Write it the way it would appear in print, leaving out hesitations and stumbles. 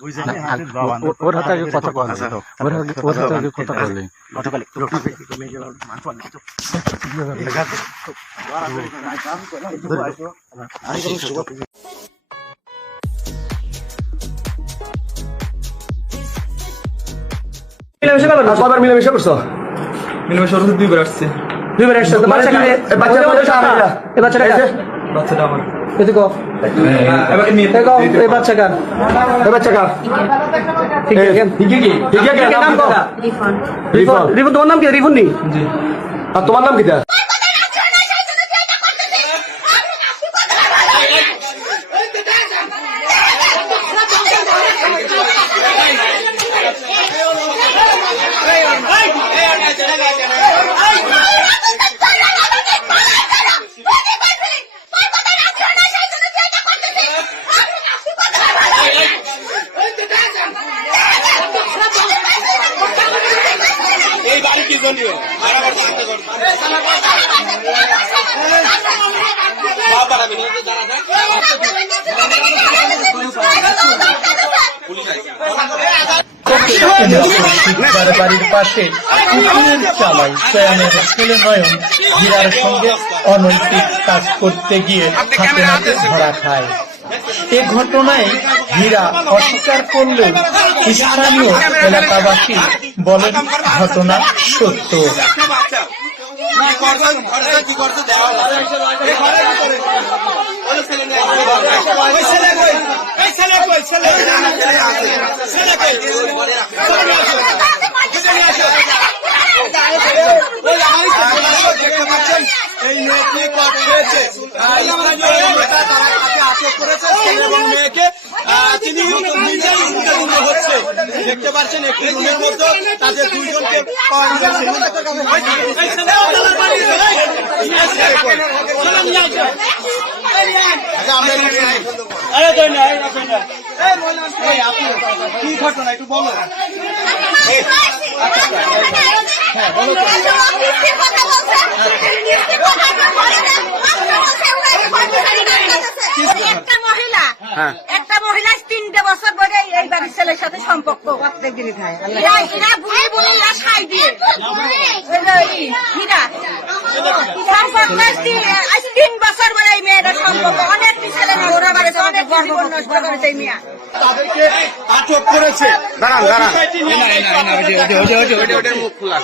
ওর হাতে আগে কথা বল, ওর হাতে আগে কথা বলে। কবার মিলেমিশে করছো? মিলেমিশে ওর দুইবার আসছে। দুইবার আসছে। বাচ্চাটা আমার। এদিকে এই বাচ্চা কার? এই বাচ্চা কার? রিফন। তোমার নাম কি? রিফন নি? জি। আর তোমার নাম কি? এই বাড়ি কি জনীয় বাড়ির পাশে পুকুরের চালায় চয়নের ছেলে নয়ন হীরার সঙ্গে অনৈতিক কাজ করতে গিয়ে হাতে নাতে ধরা খায়। এ ঘটনায় হীরা অস্বীকার করলেও স্থানীয় এলাকাবাসী বলেন ঘটনা সত্য। এই মেয়েটি করেছে আটক করেছে এবং মেয়েকে তিনি নিজেই উত্তেজিত হচ্ছে। দেখতে পাচ্ছেন একটি রুমের মধ্যে তাদের দুইজনকে কি ঘটনা একটু বলো। একটা মহিলা 3টে বছর ধরে এই বাড়ির ছেলের সাথে সম্পর্ক প্রত্যেক দিনই খায়। এরা বুড়ি বুড়ি খাই দিয়ে সম্পর্ক 3 বছর ধরে এই মেয়েটার সম্পর্ক। অনেক ছেলে না ওরা বাড়িতে অনেক জীবন নষ্ট করেছে এই মেয়ে। তাদেরকে আটক করেছে। মুখ খোলা